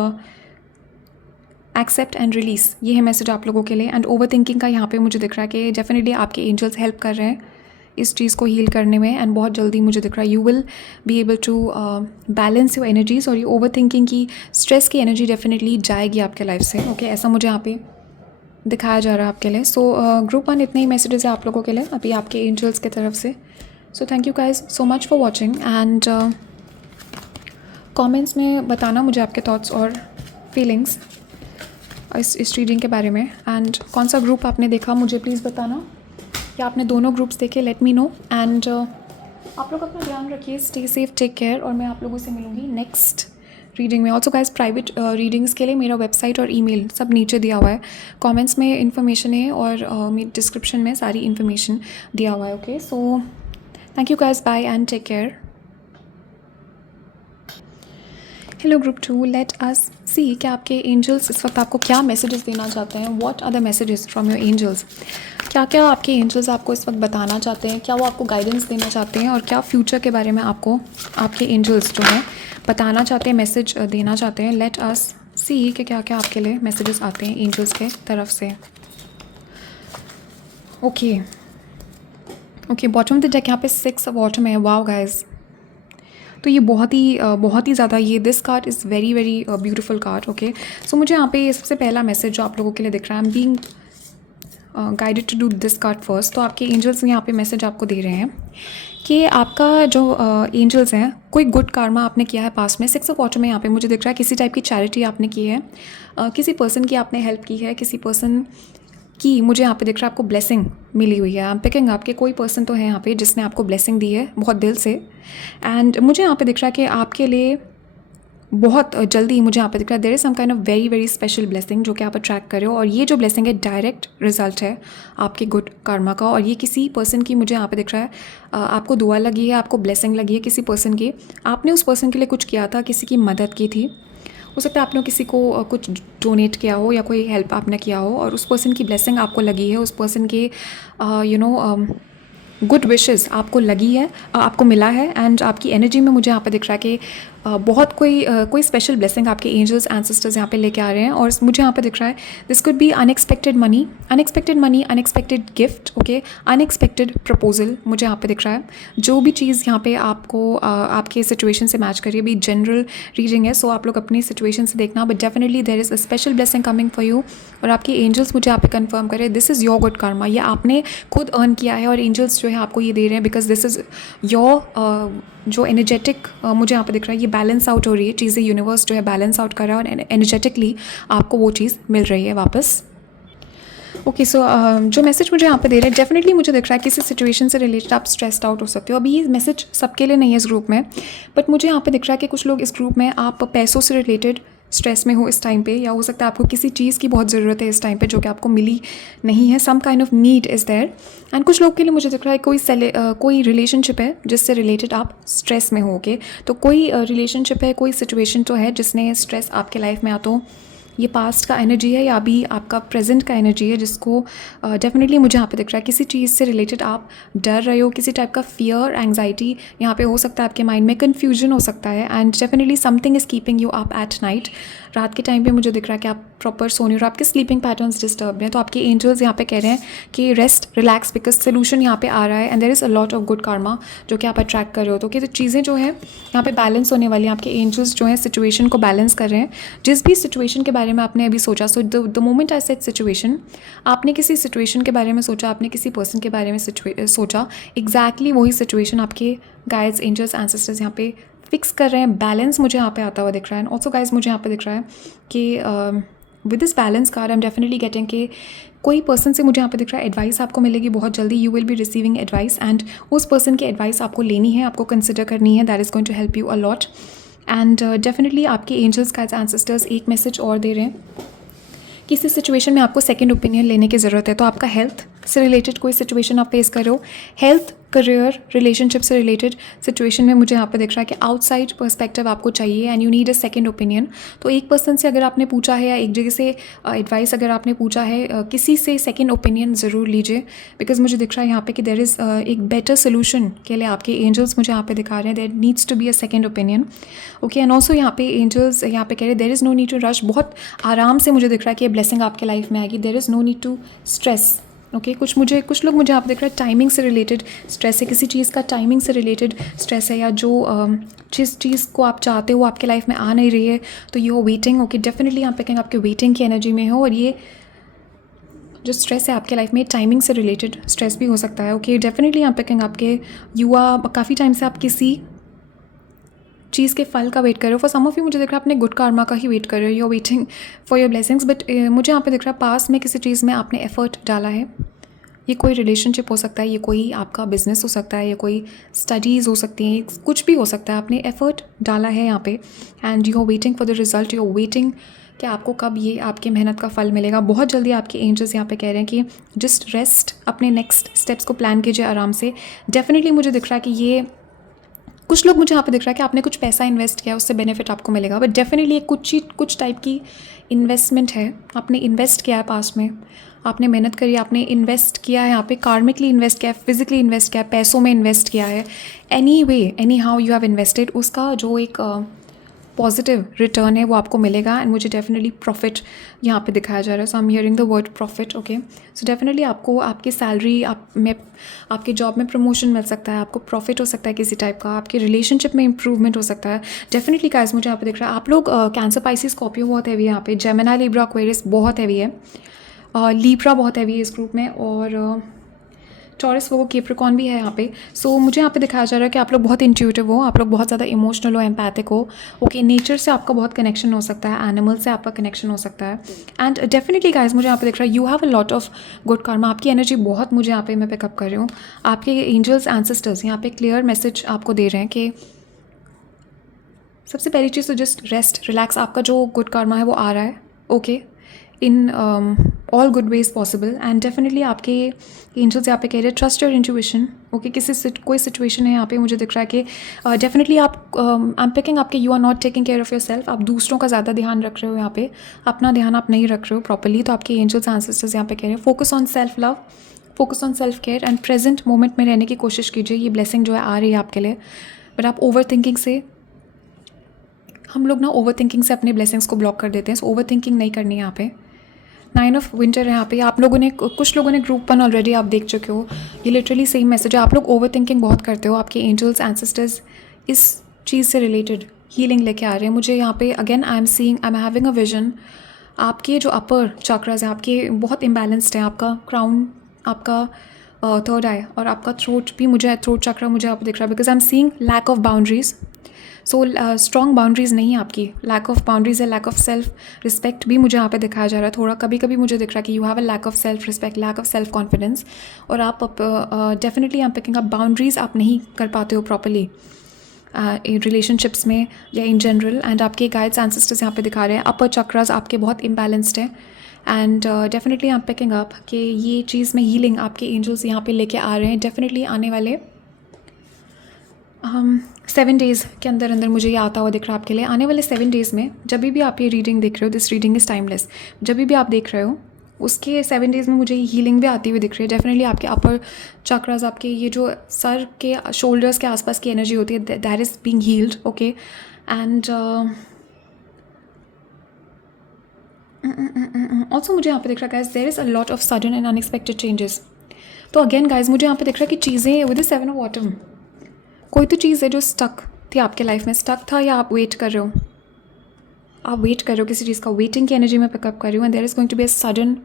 accept and release. ये है message आप लोगों के लिए. एंड ओवर थिंकिंग का यहाँ पे मुझे दिख रहा है कि डेफिनेटली आपके एंजल्स हेल्प कर रहे हैं इस चीज़ को हील करने में. एंड बहुत जल्दी मुझे दिख रहा है you will be able to balance your energies. और ये ओवर थिंकिंग की स्ट्रेस की एनर्जी डेफिनेटली जाएगी आपके लाइफ से. ओके, ऐसा मुझे यहाँ पे दिखाया जा रहा है आपके लिए. सो ग्रुप 1 इतने ही मैसेजेस है आप लोगों के लिए अभी आपके एंजल्स की तरफ से. सो thank you guys so much for watching. And comments में बताना मुझे आपके थॉट्स और फीलिंग्स इस रीडिंग के बारे में. एंड कौन सा ग्रुप आपने देखा मुझे प्लीज़ बताना, या आपने दोनों ग्रुप्स देखे, लेट मी नो. एंड आप लोग अपना ध्यान रखिए, स्टे सेफ, टेक केयर. और मैं आप लोगों से मिलूँगी नेक्स्ट रीडिंग में. ऑल्सो गाइज प्राइवेट रीडिंग्स के लिए मेरा वेबसाइट और ईमेल सब नीचे दिया हुआ है. कमेंट्स में इन्फॉर्मेशन है और मेरी डिस्क्रिप्शन में सारी इन्फॉर्मेशन दिया हुआ है. Okay, so thank you guys, bye and take care. Hello group 2, let us see कि आपके एंजल्स इस वक्त आपको क्या मैसेजेस देना चाहते हैं. What are the messages from your angels. क्या क्या आपके एंजल्स आपको इस वक्त बताना चाहते हैं, क्या वो आपको गाइडेंस देना चाहते हैं, और क्या फ्यूचर के बारे में आपको आपके एंजल्स जो हैं बताना चाहते हैं, मैसेज देना चाहते हैं. लेट अस सी कि क्या क्या आपके लिए मैसेजेस आते हैं एंजल्स के तरफ से. Okay okay, bottom of the deck यहाँ पे 6 ऑफ ऑटम है. वाओ गाइज, तो ये बहुत ही ज़्यादा, ये this card is very very beautiful card. Okay, so मुझे यहाँ पे सबसे पहला मैसेज जो आप लोगों के लिए दिख रहा है, I am being guided to do this card first. तो आपके एंजल्स यहाँ पे मैसेज आपको दे रहे हैं कि आपका जो एंजल्स हैं, कोई गुड कार्मा आपने किया है पास में. 6 ऑफ ऑटम में यहाँ पे मुझे दिख रहा है किसी टाइप की चैरिटी आपने की है, किसी पर्सन की आपने हेल्प की है, किसी पर्सन की मुझे यहाँ पे दिख रहा है आपको ब्लेसिंग मिली हुई है. आई एम पिकिंग अप कि कोई पर्सन तो है यहाँ पे जिसने आपको ब्लेसिंग दी है बहुत दिल से. एंड मुझे यहाँ पे दिख रहा है कि आपके लिए बहुत जल्दी मुझे यहाँ पे दिख रहा है there is some kind of very very special blessing जो कि आप अट्रैक्ट कर रहे हो, और ये जो ब्लेसिंग है डायरेक्ट रिजल्ट है आपके गुड कर्मा का। और ये किसी पर्सन की मुझे यहाँ पे दिख रहा है आपको दुआ लगी है, आपको ब्लेसिंग लगी है किसी पर्सन की, आपने उस पर्सन के लिए कुछ किया था, किसी की मदद की थी, हो सकता है आपने किसी को कुछ डोनेट किया हो या कोई हेल्प आपने किया हो, और उस पर्सन की ब्लेसिंग आपको लगी है, उस पर्सन के गुड विशेस आपको लगी है, आपको मिला है। एंड आपकी एनर्जी में मुझे यहाँ पे दिख रहा है कि बहुत कोई स्पेशल ब्लेसिंग आपके एंजल्स एंसेस्टर्स यहाँ पे लेके आ रहे हैं। और मुझे यहाँ पे दिख रहा है this could be unexpected money, unexpected gift, okay, unexpected proposal मुझे यहाँ पे दिख रहा है। जो भी चीज़ यहाँ पे आपको आपके सिचुएशन से मैच करिए, भी जनरल रीडिंग है, सो आप लोग अपनी सिचुएशन से देखना, but definitely there is a special blessing coming for you. और आपके एंजल्स मुझे यहाँ पे कंफर्म करें this is your good karma, ये आपने खुद अर्न किया है, और एंजल्स जो है आपको ये दे रहे हैं बिकॉज दिस इज़ योर जो एनर्जेटिक मुझे यहाँ पे दिख रहा है ये बैलेंस आउट हो रही है चीज़ें, यूनिवर्स जो है बैलेंस आउट कर रहा है, और एनर्जेटिकली आपको वो चीज़ मिल रही है वापस। ओके, सो जो मैसेज मुझे यहाँ पे दे रहे हैं डेफिनेटली मुझे दिख रहा है किसी सिचुएशन से रिलेटेड आप स्ट्रेस्ड आउट हो सकते हो। अभी ये मैसेज सबके लिए नहीं है इस ग्रुप में, बट मुझे यहाँ पे दिख रहा है कि कुछ लोग इस ग्रुप में आप पैसों से रिलेटेड स्ट्रेस में हो इस टाइम पे, या हो सकता है आपको किसी चीज़ की बहुत ज़रूरत है इस टाइम पे जो कि आपको मिली नहीं है, some kind of need is there. And कुछ लोग के लिए मुझे दिख रहा है कोई रिलेशनशिप है जिससे रिलेटेड आप स्ट्रेस में हो के, तो कोई रिलेशनशिप है, कोई सिचुएशन तो है जिसने स्ट्रेस आपके लाइफ में आ, तो ये पास्ट का एनर्जी है या अभी आपका प्रेजेंट का एनर्जी है, जिसको डेफिनेटली मुझे यहाँ पे दिख रहा है किसी चीज़ से रिलेटेड आप डर रहे हो, किसी टाइप का फियर, एंग्जाइटी यहाँ पे हो सकता है, आपके माइंड में कन्फ्यूजन हो सकता है। And definitely something is keeping you up at night, रात के टाइम पे मुझे दिख रहा है कि आप प्रॉपर सोने और आपके स्लीपिंग पैटर्न्स डिस्टर्ब हैं, तो आपके एंजल्स यहाँ पे कह रहे हैं कि रेस्ट, रिलैक्स, बिकॉज सोल्यूशन यहाँ पे आ रहा है and there is a lot of good karma जो कि आप अट्रैक्ट कर रहे हो। तो कि चीज़ें जो है यहाँ पे बैलेंस होने वाली हैं, आपके एंजल्स जो है सिचुएशन को बैलेंस कर रहे हैं। जिस भी सिचुएशन के बारे में आपने अभी सोचा, so the moment I said situation, आपने किसी सिचुएशन के बारे में सोचा, आपने किसी पर्सन के बारे में सोचा, एग्जैक्टली वही सिचुएशन आपके गाइड्स, एंजल्स, एंसेस्टर्स यहाँ पे फिक्स कर रहे हैं। बैलेंस मुझे यहाँ पे आता हुआ दिख रहा है। एंड ऑल्सो गाइज मुझे यहाँ पे दिख रहा है कि with this balance card I am definitely getting कि कोई पर्सन से मुझे यहाँ पे दिख रहा है एडवाइस आपको मिलेगी बहुत जल्दी, you will be receiving advice, and उस पर्सन की एडवाइस आपको लेनी है, आपको कंसिडर करनी है, that is going to help you a lot. And definitely आपके एंजल्स गाइड्स एंसेस्टर्स एक मैसेज और दे रहे हैं, किसी सिचुएशन में आपको सेकंड ओपिनियन लेने की ज़रूरत है। तो आपका हेल्थ से रिलेटेड कोई सिचुएशन आप फेस कर रहे हो, हेल्थ, करियर, रिलेशनशिप से रिलेटेड सिचुएशन में मुझे यहाँ पे दिख रहा है कि आउटसाइड पर्सपेक्टिव आपको चाहिए and you need a second opinion. तो एक पर्सन से अगर आपने पूछा है या एक जगह से एडवाइस अगर आपने पूछा है, किसी से सेकंड ओपिनियन ज़रूर लीजिए, बिकॉज मुझे दिख रहा है यहाँ पे कि देयर इज़ एक बेटर सोल्यूशन के लिए आपके एंजल्स मुझे यहाँ पे दिखा रहे हैं, there needs to be a second opinion. Okay, and also यहाँ पे एंजल्स यहाँ पे कह रहे हैं देयर इज़ नो नीड टू रश, बहुत आराम से मुझे दिख रहा है कि ये ब्लेसिंग आपके लाइफ में आएगी, there is no need to stress. Okay, कुछ लोग मुझे यहाँ पे दिख रहा है टाइमिंग से रिलेटेड स्ट्रेस है, किसी चीज़ का टाइमिंग से रिलेटेड स्ट्रेस है, या जो जिस चीज़ को आप चाहते हो वो आपके लाइफ में आ नहीं रही है, तो you are waiting. Okay, definitely यहाँ पे कहेंगे आपके वेटिंग की एनर्जी में हो, और ये जो स्ट्रेस है आपके लाइफ में टाइमिंग से रिलेटेड स्ट्रेस भी हो सकता है। ओके, डेफिनेटली यहाँ पे कहेंगे आपके युवा काफ़ी टाइम से आप किसी चीज़ के फल का वेट कर रहे हो। फॉर सम ऑफ यू मुझे दिख रहा है अपने गुड कार्मा का ही वेट कर रहे हो, you are waiting for your blessings, but मुझे यहाँ पे दिख रहा है पास में किसी चीज़ में आपने एफर्ट डाला है। ये कोई रिलेशनशिप हो सकता है, ये कोई आपका बिजनेस हो सकता है, या कोई स्टडीज़ हो सकती हैं, कुछ भी हो सकता है, आपने एफर्ट डाला है यहाँ पे and you are waiting for the result, you are waiting कि आपको कब ये आपकी मेहनत का फल मिलेगा। बहुत जल्दी आपके एंजल्स यहाँ पे कह रहे हैं कि जस्ट रेस्ट, अपने नेक्स्ट स्टेप्स को प्लान कीजिए आराम से। डेफिनेटली मुझे दिख रहा है कि ये कुछ लोग मुझे यहाँ पे दिख रहा है कि आपने कुछ पैसा इन्वेस्ट किया, उससे बेनिफिट आपको मिलेगा, बट डेफिनेटली कुछ टाइप की इन्वेस्टमेंट है, आपने इन्वेस्ट किया है पास में, आपने मेहनत करी, आपने इन्वेस्ट किया है यहाँ पे, कार्मिकली इन्वेस्ट किया है, फिजिकली इन्वेस्ट किया है, पैसों में इन्वेस्ट किया है, any way any how you have invested, उसका जो एक पॉजिटिव रिटर्न है वो आपको मिलेगा। एंड मुझे डेफिनेटली प्रॉफिट यहाँ पे दिखाया जा रहा है, so I am hearing the word profit. Okay, so definitely आपको आपकी सैलरी में, आपके जॉब में प्रमोशन मिल सकता है, आपको प्रॉफिट हो सकता है किसी टाइप का, आपके रिलेशनशिप में इंप्रूवमेंट हो सकता है। डेफिनेटली गाइस मुझे यहाँ पे दिख रहा है आप लोग कैंसर, पाइसिस, स्कॉर्पियो बहुत हैवी है यहाँ पे, जेमिनी, लिब्रा, एक्वेरियस बहुत हैवी है, लीब्रा बहुत हैवी है इस ग्रुप में, और टॉरस, वो कैप्रिकॉर्न भी है यहाँ पे। सो मुझे यहाँ पे दिखाया जा रहा है कि आप लोग बहुत इंट्यूटिव हो, आप लोग बहुत ज़्यादा इमोशनल हो, एम्पैथिक हो। ओके, नेचर से आपका बहुत कनेक्शन हो सकता है, एनिमल से आपका कनेक्शन हो सकता है। एंड डेफिनेटली गाइस मुझे यहाँ पे दिख रहा है you have a lot of good Karma, आपकी एनर्जी बहुत मुझे यहाँ पे मैं पिकअप कर रही हूँ। आपके एंजल्स, एंसेस्टर्स यहाँ पे क्लियर मैसेज आपको दे रहे हैं कि सबसे पहली चीज़ तो जस्ट रेस्ट, रिलैक्स। आपका जो गुड कर्मा है वो आ रहा है, okay, in all good ways possible. And definitely आपके एंजल्स यहाँ पे कह रहे हैं ट्रस्ट योर इंट्यूशन, ओके। कोई सिचुएशन है यहाँ पे मुझे दिख रहा है कि डेफिनेटली आप आई एम पिकिंग आपके you are not taking care of yourself. आप दूसरों का ज़्यादा ध्यान रख रहे हो यहाँ पे, अपना ध्यान आप नहीं रख रहे हो प्रॉपरली। तो आपके एंजल्स एंसेस्टर्स यहाँ पे कह रहे हैं focus on self love, focus on self care and present moment में रहने की कोशिश कीजिए। ये ब्लेसिंग जो है आ रही है आपके लिए, बट आप ओवर थिंकिंग से, हम लोग ना ओवर थिंकिंग से अपने ब्लेसिंग्स को ब्लॉक कर देते हैं। सो ओवर थिंकिंग नहीं करनी है यहाँ पे। 9 ऑफ विंटर है यहाँ पे। आप लोगों ने, कुछ लोगों ने ग्रुप 1 ऑलरेडी आप देख चुके हो। ये लिटरली सेम मैसेज है। आप लोग ओवर थिंकिंग बहुत करते हो। आपके एंजल्स एंसेस्टर्स इस चीज़ से रिलेटेड हीलिंग लेके आ रहे हैं मुझे यहाँ पे। Again I am having a vision. आपके जो अपर चक्रास हैं आपके बहुत इम्बैलेंस्ड हैं। आपका क्राउन, आपका थर्ड आई और आपका थ्रोट भी, मुझे थ्रोट चक्रा मुझे आप दिख रहा है, because I am seeing lack of boundaries. So strong boundaries नहीं है आपकी, लैक ऑफ बाउंड्रीज है, लैक ऑफ सेल्फ रिस्पेक्ट भी मुझे यहाँ पे दिखाया जा रहा है थोड़ा। कभी कभी मुझे दिख रहा है कि you have a lack of self respect, lack of self confidence. और आप डेफिनेटली आप पिकिंग अप बाउंड्रीज आप नहीं कर पाते हो प्रॉपरली रिलेशनशिप्स में या इन जनरल। एंड आपके गाइड्स एंसेस्टर्स यहाँ पे दिखा रहे हैं अपर चक्रास आपके बहुत इम्बैलेंस्ड है। And definitely I am picking up कि ये चीज़ में हीलिंग आपके एंजल्स यहाँ पे लेके आ रहे हैं। डेफिनेटली आने वाले 7 डेज़ के अंदर अंदर मुझे ये आता हुआ दिख रहा है आपके लिए। आने वाले 7 डेज़ में जब भी आप ये रीडिंग देख रहे हो, दिस रीडिंग इज़ टाइमलेस, जब भी आप देख रहे हो उसके 7 डेज़ में मुझे हीलिंग भी आती हुई दिख रही है। डेफिनेटली आपके अपर चक्रास, आपके ये जो सर के शोल्डर्स के आसपास की एनर्जी होती है, that is being healed, okay. And also मुझे यहाँ पे दिख रहा है guys there is a lot of sudden and unexpected changes. तो अगेन गाइज मुझे यहाँ पे दिख रहा है कि चीज़ें विद द 7 ऑफ ऑटम, कोई तो चीज़ है जो स्टक थी आपके लाइफ में, स्टक था या आप वेट कर रहे हो, आप वेट कर रहे हो किसी चीज़ का, वेटिंग की एनर्जी में पिकअप कर रही हूँ। And there is going to be a sudden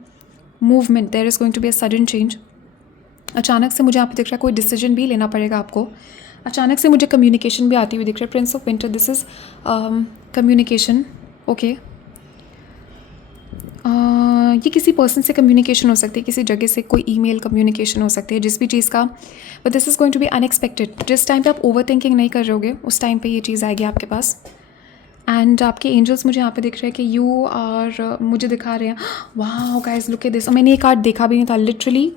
movement, there is going to be a sudden change. अचानक से मुझे यहाँ पे दिख रहा है कोई डिसीजन भी लेना पड़ेगा आपको। अचानक से मुझे कम्युनिकेशन भी आती हुई दिख रहा है। Prince of winter, this is communication, okay. ये किसी पर्सन से कम्युनिकेशन हो सकती है, किसी जगह से कोई ईमेल कम्युनिकेशन हो सकती है, जिस भी चीज़ का, but this is going to be unexpected. जिस टाइम पे आप ओवर थिंकिंग नहीं कर रहे होगे उस टाइम पे ये चीज़ आएगी आपके पास। एंड आपके एंजल्स मुझे यहाँ पे दिख रहे हैं कि यू आर, मुझे दिखा रहे हैं, वाह गाइज लुक एट दिस। मैंने ये कार्ड देखा भी नहीं था, literally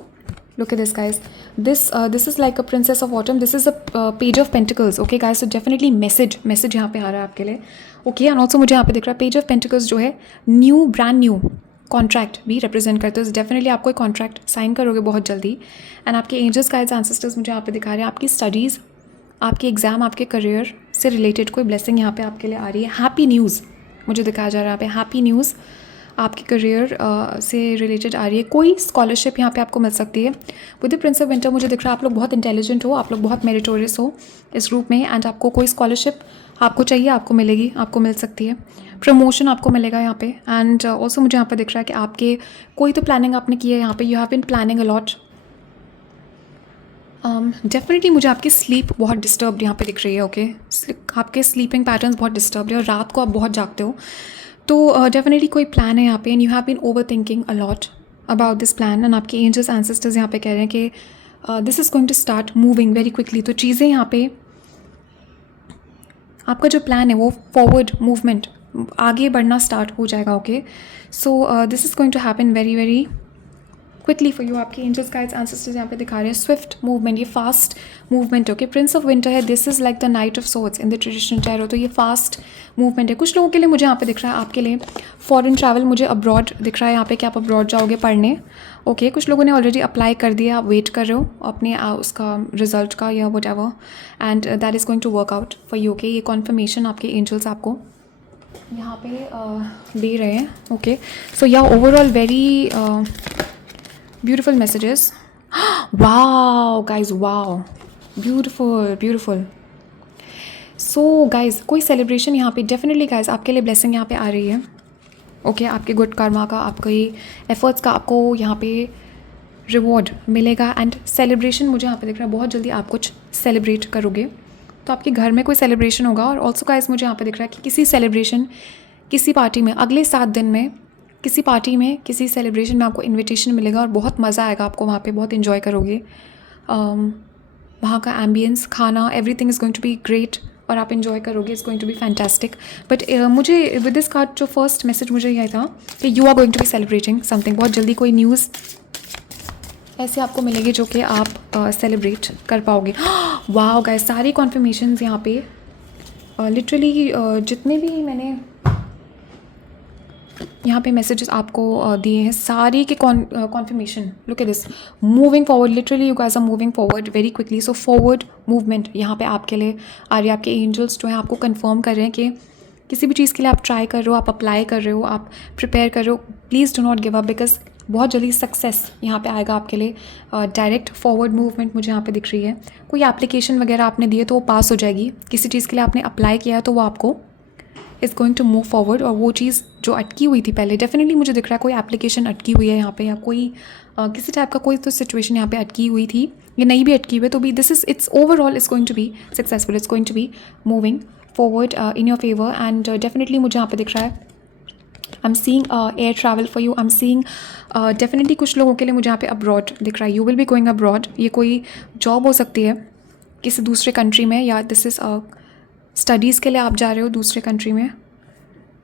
look at this guys, this is like a princess of autumn, this is a page of pentacles, okay guys। so definitely message यहाँ पे आ रहा है आपके लिए, okay। and also मुझे यहाँ पे दिख रहा है पेज ऑफ पेंटिकल्स जो है न्यू, ब्रांड न्यू कॉन्ट्रैक्ट भी रिप्रेजेंट करते हो। डेफिनेटली आप कोई कॉन्ट्रैक्ट साइन करोगे बहुत जल्दी। एंड आपके एंजल्स गाइड्स एंसेस्टर्स मुझे यहाँ पे दिखा रहे हैं आपकी स्टडीज़, आपके एग्ज़ाम, आपके करियर से रिलेटेड कोई ब्लेसिंग यहाँ पे आपके लिए आ रही है। हैप्पी न्यूज़ मुझे दिखाया जा रहा है यहाँ पे, हैप्पी न्यूज़ आपके करियर से रिलेटेड आ रही है। कोई स्कॉलरशिप यहाँ पे आपको मिल सकती है। With the Prince of winter मुझे दिख रहा है आप लोग बहुत इंटेलिजेंट हो, आप लोग बहुत मेरिटोरियस हो इस ग्रुप में। एंड आपको कोई स्कॉलरशिप आपको चाहिए, आपको मिलेगी, आपको मिल सकती है। प्रमोशन आपको मिलेगा यहाँ पे। एंड ऑल्सो मुझे यहाँ पे दिख रहा है कि आपके कोई तो प्लानिंग आपने की है यहाँ पे, you have been planning a lot. Definitely मुझे आपकी स्लीप बहुत डिस्टर्ब यहाँ पे दिख रही है, ओके। आपके स्लीपिंग पैटर्न्स बहुत डिस्टर्ब है और रात को आप बहुत जागते हो। तो डेफिनेटली कोई प्लान है यहाँ पे and you have been overthinking a lot about this plan. And आपके एंजल्स एंसेस्टर्स यहाँ पे कह रहे हैं कि this is going to start moving very quickly. तो चीज़ें यहाँ पे, आपका जो प्लान है वो फॉरवर्ड मूवमेंट, आगे बढ़ना स्टार्ट हो जाएगा, okay. So this is going to happen very very quickly for you. आपके एंजल्स गाइड्स एंसेस्टर्स यहाँ पे दिखा रहे हैं स्विफ्ट मूवमेंट, ये fast movement, okay. Prince of winter है, this is like the knight of swords in the traditional tarot. तो ये फास्ट मूवमेंट है। कुछ लोगों के लिए मुझे यहाँ पे दिख रहा है आपके लिए फॉरेन ट्रैवल, मुझे अब्रॉड दिख रहा है यहाँ पे कि आप अब्रॉड जाओगे पढ़ने, ओके। कुछ लोगों ने ऑलरेडी अप्लाई कर दिया, आप वेट कर रहे हो अपने उसका रिजल्ट का या whatever, and that is going to work out for you, okay. ये कॉन्फर्मेशन आपके एंजल्स आपको यहाँ पे दे रहे हैं, ओके। सो या overall very beautiful messages. Wow guys, wow, beautiful. So guys, कोई सेलिब्रेशन यहाँ पे डेफिनेटली गाइज आपके लिए ब्लेसिंग यहाँ पे आ रही है, ओके। आपके गुड कर्मा का, आपके एफर्ट्स का आपको यहाँ पे रिवॉर्ड मिलेगा। एंड सेलिब्रेशन मुझे यहाँ पे दिख रहा है बहुत जल्दी आप कुछ सेलिब्रेट करोगे, तो आपके घर में कोई सेलिब्रेशन होगा। और ऑल्सो गाइज मुझे यहाँ पे दिख रहा है कि किसी सेलिब्रेशन, किसी पार्टी में अगले 7 दिन में, किसी पार्टी में, किसी सेलिब्रेशन में आपको इनविटेशन मिलेगा और बहुत मज़ा आएगा आपको वहाँ पे, बहुत इन्जॉय करोगे। वहाँ का एम्बियंस, खाना, everything is going to be great, और आप इन्जॉय करोगे. It's going to be fantastic. But मुझे विद दिस कार्ड जो फर्स्ट मैसेज मुझे यह था कि you are going to be celebrating something. बहुत जल्दी कोई न्यूज़ ऐसे आपको मिलेगी जो कि आप सेलिब्रेट कर पाओगे. वाह गाइस, सारी कॉन्फर्मेशंस यहाँ पे लिटरली जितने भी मैंने यहाँ पे मैसेजेस आपको दिए हैं सारी के confirmation. Look at this, moving forward. Literally you guys are moving forward very quickly. So forward movement यहाँ पे आपके लिए आ रही है. आपके एंजल्स जो हैं आपको कंफर्म कर रहे हैं कि किसी भी चीज़ के लिए आप ट्राई कर रहे हो, आप अप्लाई कर रहे हो, आप प्रिपेयर कर रहे हो, please do not give up because बहुत जल्दी सक्सेस यहाँ पे आएगा आपके लिए. डायरेक्ट फॉरवर्ड मूवमेंट मुझे यहाँ पे दिख रही है. कोई एप्लीकेशन वगैरह आपने दी है तो वो पास हो जाएगी. किसी चीज़ के लिए आपने अप्लाई किया है तो वो आपको is going to move forward. और वो चीज़ जो अटकी हुई थी पहले, डेफिनेटली मुझे दिख रहा है कोई एप्लीकेशन अटकी हुई है यहाँ पे, या कोई किसी टाइप का कोई तो सिचुएशन यहाँ पे अटकी हुई थी, ये नहीं भी अटकी हुई है तो भी this is it's overall is going to be successful. It's going to be moving forward in your favour. And definitely मुझे यहाँ पे दिख रहा है I am seeing air travel for you. I am seeing definitely कुछ लोगों के लिए मुझे यहाँ पे अब्रॉड दिख रहा है. You will be going abroad. ये कोई जॉब हो सकती है किसी दूसरे कंट्री में, या दिस इज़ स्टडीज़ के लिए आप जा रहे हो दूसरे कंट्री में.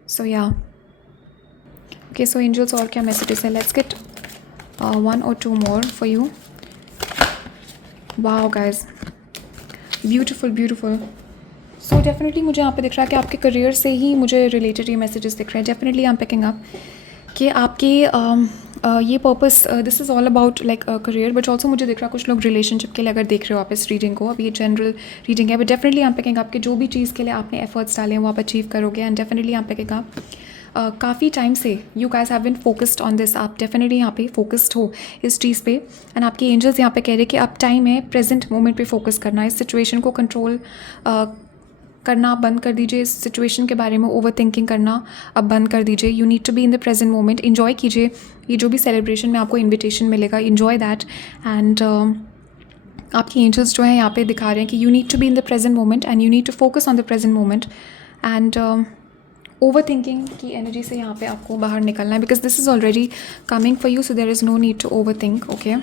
सो या ओके. सो एंजल्स और क्या मैसेजेस है? Let's get 1 or 2 more for you. Wow guys, beautiful beautiful. So definitely मुझे यहाँ पे दिख रहा है कि आपके करियर से ही मुझे रिलेटेड ये मैसेजेस दिख रहे हैं. Definitely I am picking up कि आपके ये purpose this is all about like career. But also मुझे दिख रहा है कुछ लोग रिलेशनशिप के लिए अगर देख रहे हो आप इस रीडिंग को, अभी ये जनरल रीडिंग है, but definitely I am picking up कि जो भी चीज़ के लिए आपने एफर्ट्स डाले हैं वो आप अचीव करोगे. And definitely I am picking up काफ़ी टाइम से you guys have been focused on this. आप डेफिनेटली यहाँ पे फोकस्ड हो इस चीज़ पे. एंड आपके एंजल्स यहाँ पे कह रहे हैं कि अब टाइम है प्रेजेंट मोमेंट पे फोकस करना. इस सिचुएशन को कंट्रोल करना बंद कर दीजिए. इस सिचुएशन के बारे में ओवर थिंकिंग करना अब बंद कर दीजिए. You need to be in the present moment. Enjoy कीजिए ये जो भी सेलिब्रेशन में आपको इन्विटेशन मिलेगा, इन्जॉय दैट. एंड आपकी एंजल्स जो है यहाँ पे दिखा रहे हैं कि you need to be in the present moment and you need to focus on the present moment. And overthinking की एनर्जी से यहाँ पे आपको बाहर निकलना है because this is already coming for you. So there is no need to overthink. Okay,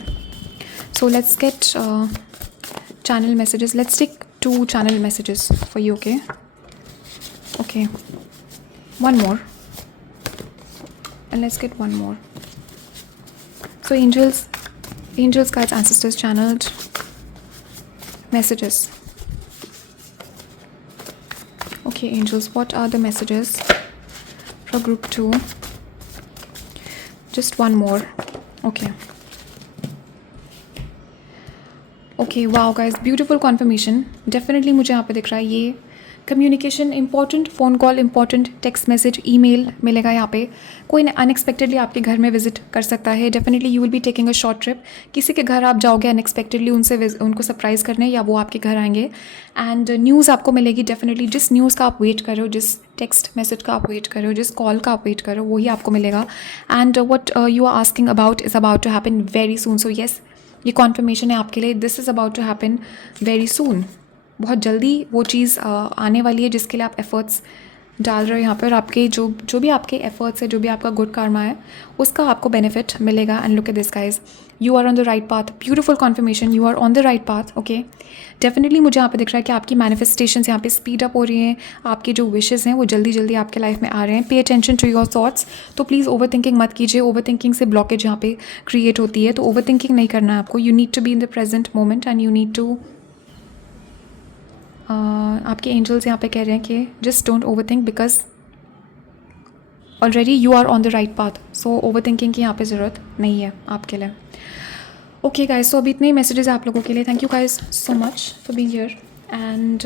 so let's get channel messages. Let's take 2 channel messages for you. Okay, one more, and let's get one more. So angels, guides, ancestors, channeled messages. Okay angels, what are the messages for group 2? Just one more. Okay wow guys, beautiful conformation. Definitely मुझे यहाँ पे दिख रहा है ये communication important, phone call important, text message, email मिलेगा यहाँ पे. कोई अनएक्सपेक्टेडली आपके घर में विजिट कर सकता है. Definitely you will be taking a short trip. किसी के घर आप जाओगे अनएक्सपेक्टेडली उनको सरप्राइज़ करने, या वो आपके घर आएंगे. एंड न्यूज़ आपको मिलेगी. डेफिनेटली जिस न्यूज़ का आप वेट कर रहे हो, जिस टेक्स्ट मैसेज का आप वेट कर रहे हो, जिस कॉल का आप वेट कर रहे हो, वही आपको मिलेगा. And what you are asking about is about to happen very soon. So yes, ये कॉन्फर्मेशन है आपके लिए. This is about to happen very soon. बहुत जल्दी वो चीज़ आने वाली है जिसके लिए आप एफ़र्ट्स डाल रहे हो यहाँ पे. और आपके जो भी आपके एफ़र्ट्स है, जो भी आपका गुड कार्मा है, उसका आपको बेनिफिट मिलेगा. And look at this guys, you are on the right path. Beautiful confirmation, you are on the right path. Okay, definitely मुझे यहाँ पे दिख रहा है कि आपकी मैनिफेस्टेशंस यहाँ पे स्पीड अप हो रही हैं. आपके जो विशेज़ हैं वो जल्दी जल्दी आपके लाइफ में आ रहे हैं. Pay attention to your thoughts. तो प्लीज़ ओवर थिंकिंग मत कीजिए. ओवर थिंकिंग से ब्लॉकेज यहाँ पे क्रिएट होती है. तो ओवर थिंकिंग नहीं करना है आपको. You need to be in the present moment and you need to आपके एंजल्स यहाँ पे कह रहे हैं कि just don't overthink because already you are on the right path. So overthinking की यहाँ पे ज़रूरत नहीं है आपके लिए. ओके गाइस, सो अभी इतने ही मैसेजेस आप लोगों के लिए. Thank you guys so much for being here. And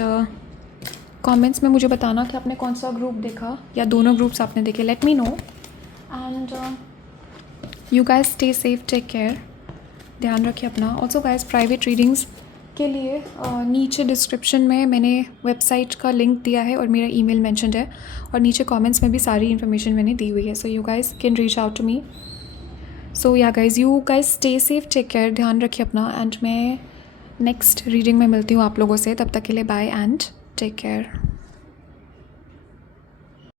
comments में मुझे बताना कि आपने कौन सा ग्रुप देखा या दोनों ग्रुप्स आपने देखे. Let me know. And you guys stay safe, take care, ध्यान रखिए अपना. ऑल्सो गाइस, प्राइवेट रीडिंग्स के लिए नीचे डिस्क्रिप्शन में मैंने वेबसाइट का लिंक दिया है और मेरा ईमेल मेंशन्ड है. और नीचे कमेंट्स में भी सारी इन्फॉर्मेशन मैंने दी हुई है. So you guys can reach out to me. So yeah guys, you guys stay safe, take care, ध्यान रखिए अपना. एंड मैं नेक्स्ट रीडिंग में मिलती हूँ आप लोगों से. तब तक के लिए बाय एंड टेक केयर.